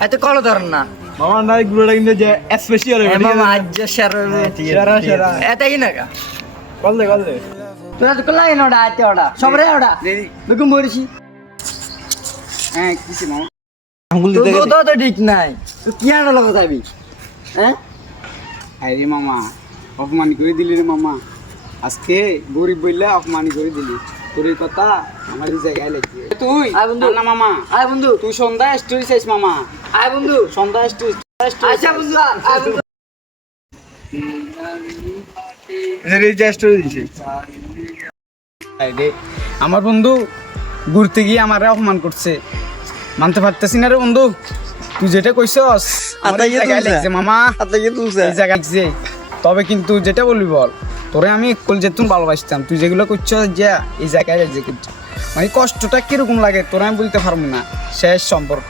এত কল ধরেন না মামা নাই গুড়াটা কিন্তু যে স্পেশাল মামা আজ সেরা সেরা সেরা এটাই না কা কল দে তোরা তো কলাই না ওটা আতে ওটা সবরে ওটা দেখুন মরিছি হ্যাঁ কিছু মামা আঙ্গুল তো দিতে তো ঠিক নাই তুই কি আনা লগা যাবি হ্যাঁ আরে মামা অপমান করে দিলি রে মামা আজকে গরিব বললে অপমান করে দিলি তোর এই কথা আমার এই জায়গায় লাগছে তুই আয় বন্ধু। না মামা আয় বন্ধু তুই সন্ধ্যা স্টোরি চাইছ মামা আয় বন্ধু সন্ধ্যা স্টোরি আচ্ছা বন্ধু আয় বন্ধু রেজিস্টার দিছি রে আমার বন্ধু ঘুরতে গিয়ে আমারে অপমান করছে মানতে পারতেছি না রে বন্ধু তুই যেটা কইছস আমার এই জায়গায় লাগছে মামা এই জায়গায় লাগছে তবে কিন্তু যেটা বলবি বল তোরে আমি কল যেতুন ভালোবাসতাম তুই যেগুলো করছস যে এই জায়গায় যে করছিস মানে কষ্টটা কিরকম লাগে তোরা আমি বলতে পারবো না শেষ সম্পর্ক